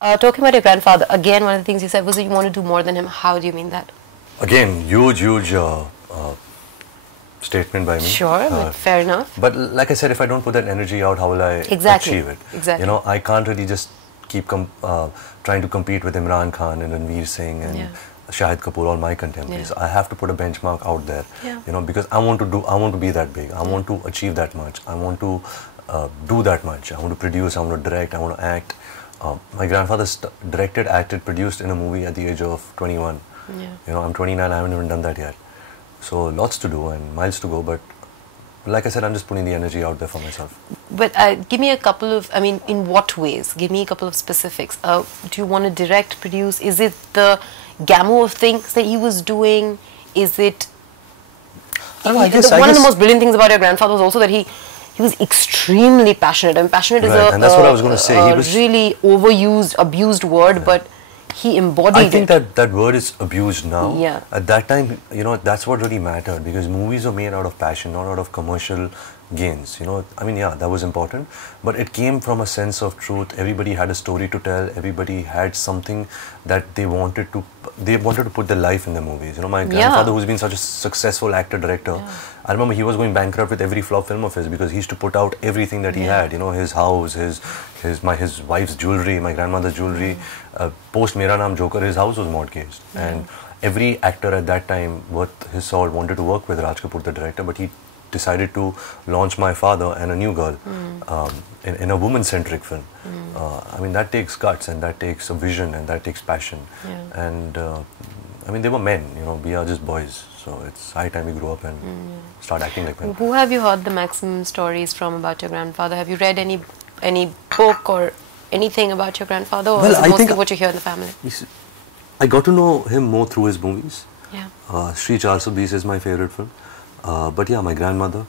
Talking about your grandfather, again, one of the things you said was that you want to do more than him. How do you mean that? Again, huge statement by me. Sure, but fair enough. But like I said, if I don't put that energy out, how will I achieve it? Exactly. You know, I can't really just keep trying to compete with Imran Khan and Ranveer Singh and Shahid Kapoor, all my contemporaries. I have to put a benchmark out there, you know, because I want to be that big. I want to achieve that much. I want to do that much. I want to produce, I want to direct, I want to act. My grandfather directed, acted, produced in a movie at the age of 21. You know, I'm 29, I haven't even done that yet. So lots to do and miles to go, but like I said, I'm just putting the energy out there for myself. But give me a couple of, I mean, in what ways? Give me a couple of specifics. Do you want to direct, produce? Is it the gamut of things that he was doing? Is it... I don't know, one of the most brilliant things about your grandfather was also that he was extremely passionate. And passionate is and that's what I was going to say. He was really overused, abused word, but he embodied it. I think that word is abused now. At that time, you know, that's what really mattered, because movies were made out of passion, not out of commercial gains. You know, I mean, yeah, that was important, but it came from a sense of truth. Everybody had a story to tell. Everybody had something that they wanted to put their life in the movies. You know, my grandfather, who's been such a successful actor, director, I remember he was going bankrupt with every flop film of his, because he used to put out everything that he had. You know, his house, his wife's jewelry, my grandmother's jewelry. Post Mera Naam Joker, his house was mortgaged, and every actor at that time worth his salt wanted to work with Raj Kapoor, the director, but he decided to launch My Father and A New Girl in a woman-centric film. I mean, that takes guts, and that takes a vision, and that takes passion. And I mean, they were men, you know, we are just boys. So it's high time we grow up and start acting like men. Who have you heard the maximum stories from about your grandfather? Have you read any book or anything about your grandfather, or is it mostly what you hear in the family? I got to know him more through his movies. Shri 420 is my favorite film. But yeah, my grandmother,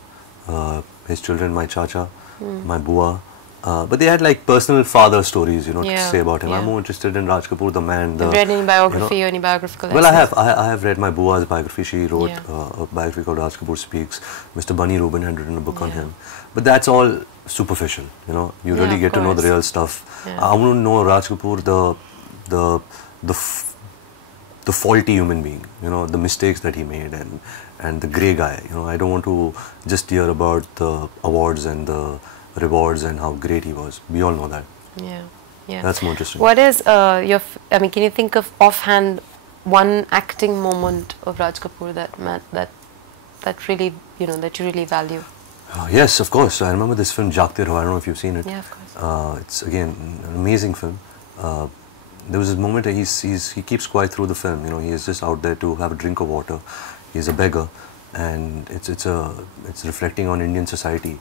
his children, my chacha, my bua, but they had like personal father stories, you know, to say about him. I'm more interested in Raj Kapoor, the man. Have you read any biography or any biographical essays? Well, I have read my bua's biography. She wrote a biography called Raj Kapoor Speaks. Mr. Bunny Rubin had written a book on him. But that's all superficial, you know. You really get to know the real stuff. I want to know Raj Kapoor, the faulty human being, you know, the mistakes that he made, and the grey guy. You know, I don't want to just hear about the awards and the rewards and how great he was. We all know that. That's more interesting. What is I mean, can you think of offhand one acting moment of Raj Kapoor that really, you know, that you really value? Yes, of course. I remember this film Jaagte Raho. I don't know if you've seen it. Yeah, of course. It's again an amazing film. There was this moment that he keeps quiet through the film. You know, he is just out there to have a drink of water. He's a beggar, and it's reflecting on Indian society.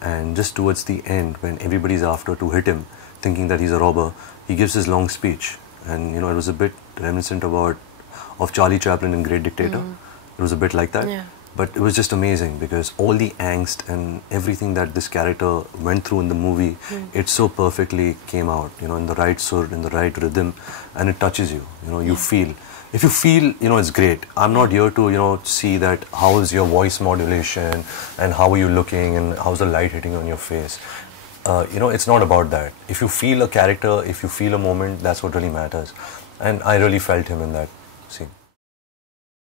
And just towards the end, when everybody's after to hit him, thinking that he's a robber, he gives his long speech. And you know, it was a bit reminiscent of Charlie Chaplin in Great Dictator. It was a bit like that. But it was just amazing, because all the angst and everything that this character went through in the movie, it so perfectly came out, you know, in the right sur, in the right rhythm, and it touches you. You know, you feel. If you feel, you know, it's great. I'm not here to, you know, see that how is your voice modulation and how are you looking and how's the light hitting on your face. You know, it's not about that. If you feel a character, if you feel a moment, that's what really matters. And I really felt him in that scene.